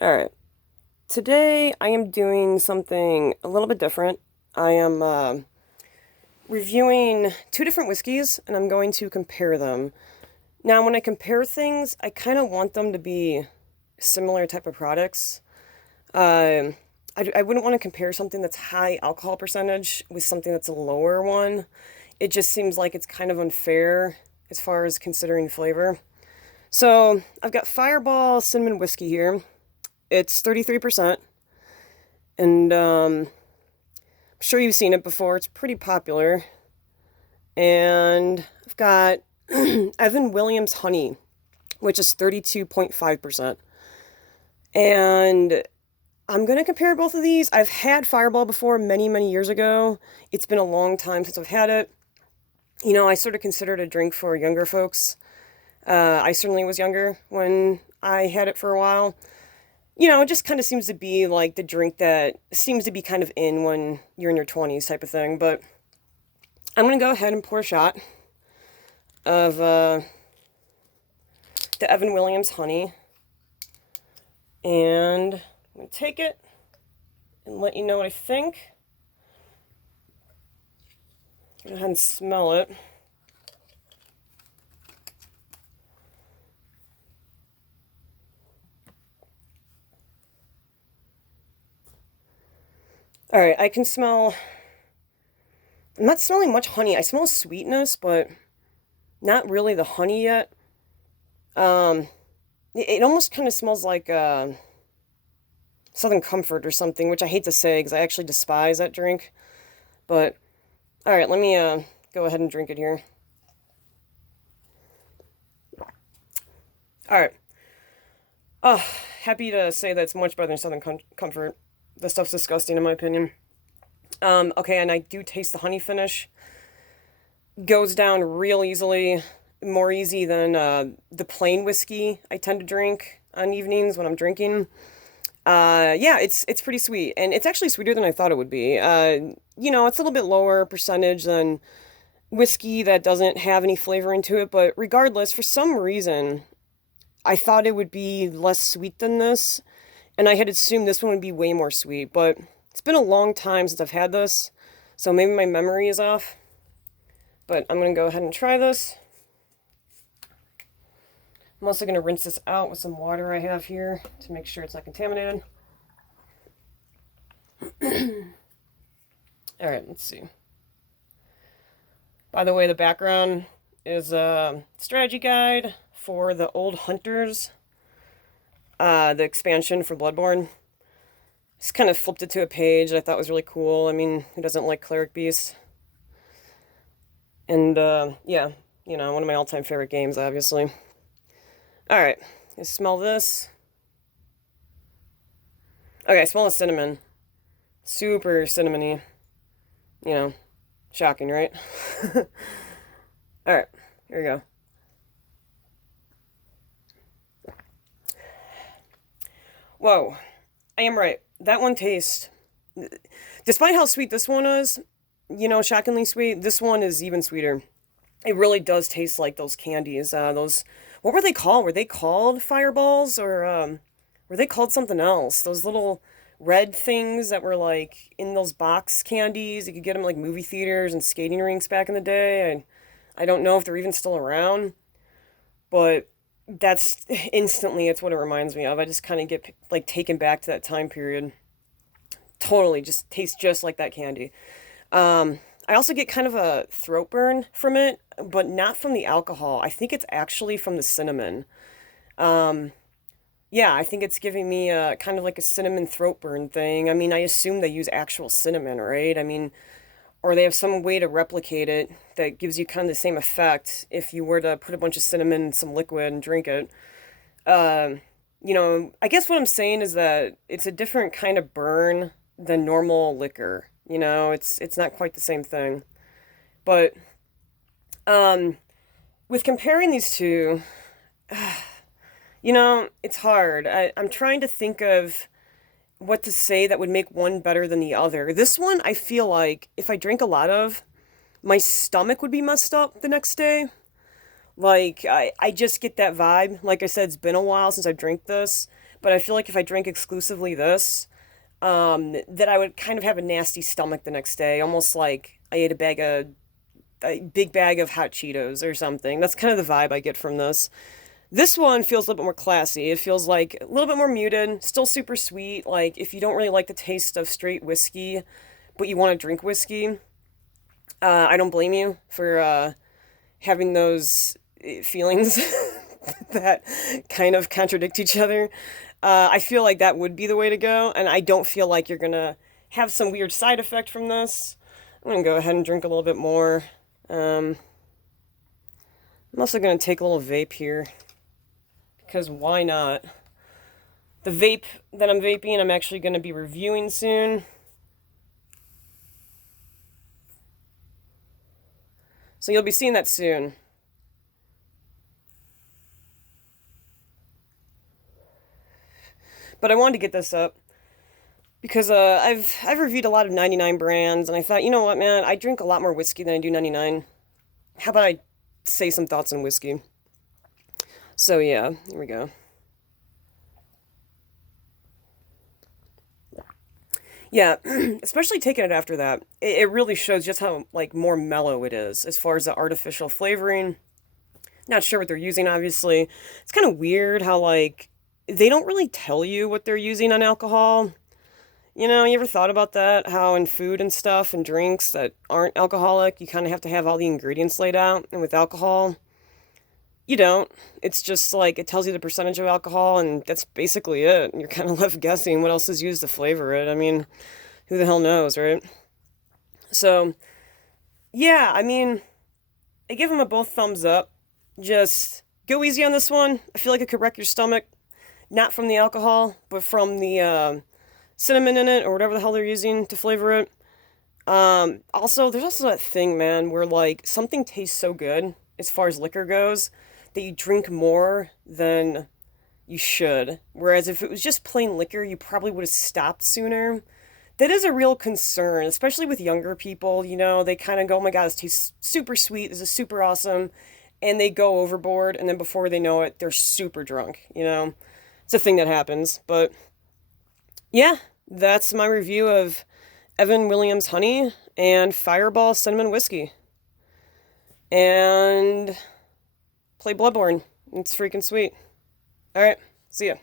All right. Today I am doing something a little bit different. I am reviewing two different whiskeys and I'm going to compare them. Now, when I compare things, I kind of want them to be similar type of products. Um, I wouldn't want to compare something that's high alcohol percentage with something that's a lower one. It just seems like it's kind of unfair as far as considering flavor. So I've got Fireball Cinnamon Whiskey here. It's 33%. And I'm sure you've seen it before. It's pretty popular. And I've got Evan Williams Honey, which is 32.5%. And I'm going to compare both of these. I've had Fireball before many, many years ago. It's been a long time since I've had it. You know, I sort of consider it a drink for younger folks. I certainly was younger when I had it for a while. You know, it just kind of seems to be like the drink that seems to be kind of in when you're in your 20s type of thing. But I'm going to go ahead and pour a shot of the Evan Williams honey. And I'm going to take it and let you know what I think. Go ahead and smell it. All right, I can smell. I'm not smelling much honey. I smell sweetness, but not really the honey yet. Um, it almost kind of smells like Southern Comfort or something, which I hate to say because I actually despise that drink. But all right, let me go ahead and drink it here. All right. Oh, happy to say that it's much better than Comfort. The stuff's disgusting in my opinion. Okay, and I do taste the honey finish. Goes down real easily, more easy than the plain whiskey I tend to drink on evenings when I'm drinking. Yeah, it's pretty sweet, and it's actually sweeter than I thought it would be. You know, it's a little bit lower percentage than whiskey that doesn't have any flavor into it, but regardless, for some reason, I thought it would be less sweet than this, and I had assumed this one would be way more sweet, but it's been a long time since I've had this, so maybe my memory is off. But I'm gonna go ahead and try this. I'm also gonna rinse this out with some water I have here to make sure it's not contaminated. All right, let's see. By the way, the background is a strategy guide for the Old Hunters, the expansion for Bloodborne. Just kind of flipped it to a page that I thought was really cool. I mean, who doesn't like cleric beasts? And yeah, you know, one of my all-time favorite games, obviously. All right, you smell this. Okay, smell the cinnamon. Super cinnamony. You know, shocking, right? All right, here we go. Whoa, I am right. That one tastes, despite how sweet this one is, you know, shockingly sweet, this one is even sweeter. It really does taste like those candies. Those, what were they called? Were they called fireballs or were they called something else? Those little red things that were like in those box candies. You could get them like movie theaters and skating rinks back in the day. And I don't know if they're even still around, but that's instantly it's what it reminds me of. I just kind of get like taken back to that time period. Totally, just tastes just like that candy. I also get kind of a throat burn from it, but not from the alcohol. I think it's actually from the cinnamon. Um, yeah, I think it's giving me a kind of like a cinnamon throat burn thing. I mean, I assume they use actual cinnamon, right? I mean, or they have some way to replicate it that gives you kind of the same effect if you were to put a bunch of cinnamon in some liquid and drink it. Um, you know, I guess what I'm saying is that it's a different kind of burn than normal liquor. You know, it's not quite the same thing. But um, with comparing these two, you know, it's hard. I'm trying to think of what to say that would make one better than the other. This one, I feel like if I drink a lot of, my stomach would be messed up the next day. Like, I just get that vibe. Like I said, it's been a while since I've drank this. but I feel like if I drank exclusively this, that I would kind of have a nasty stomach the next day, almost like I ate a big bag of hot Cheetos or something. That's kind of the vibe I get from this. This one feels a little bit more classy. It feels like a little bit more muted, still super sweet. Like if you don't really like the taste of straight whiskey, but you want to drink whiskey, I don't blame you for having those feelings that kind of contradict each other. I feel like that would be the way to go, and I don't feel like you're gonna have some weird side effect from this. I'm gonna go ahead and drink a little bit more. I'm also gonna take a little vape here, because why not? The vape that I'm vaping, I'm actually gonna be reviewing soon. So you'll be seeing that soon. But I wanted to get this up because I've reviewed a lot of 99 brands, and I thought, you know what, man, I drink a lot more whiskey than I do 99. How about I say some thoughts on whiskey? So yeah, here we go. Yeah, especially taking it after that, it really shows just how like more mellow it is as far as the artificial flavoring. Not sure what they're using, obviously. It's kind of weird how like they don't really tell you what they're using on alcohol. You know, you ever thought about that? How in food and stuff and drinks that aren't alcoholic, you kind of have to have all the ingredients laid out, and with alcohol, you don't. It's just like it tells you the percentage of alcohol, and that's basically it. And you're kind of left guessing what else is used to flavor it. I mean, who the hell knows, right? So, yeah, I mean, I give them a both thumbs up. Just go easy on this one. I feel like it could wreck your stomach, not from the alcohol, but from the cinnamon in it or whatever the hell they're using to flavor it. Also, there's also that thing, man, where like something tastes so good as far as liquor goes that you drink more than you should. Whereas if it was just plain liquor, you probably would have stopped sooner. That is a real concern, especially with younger people. You know, they kind of go, oh my God, this tastes super sweet. This is super awesome. And they go overboard. And then before they know it, they're super drunk. You know, it's a thing that happens. But yeah, that's my review of Evan Williams Honey and Fireball Cinnamon Whiskey. And play Bloodborne. It's freaking sweet. All right, see ya.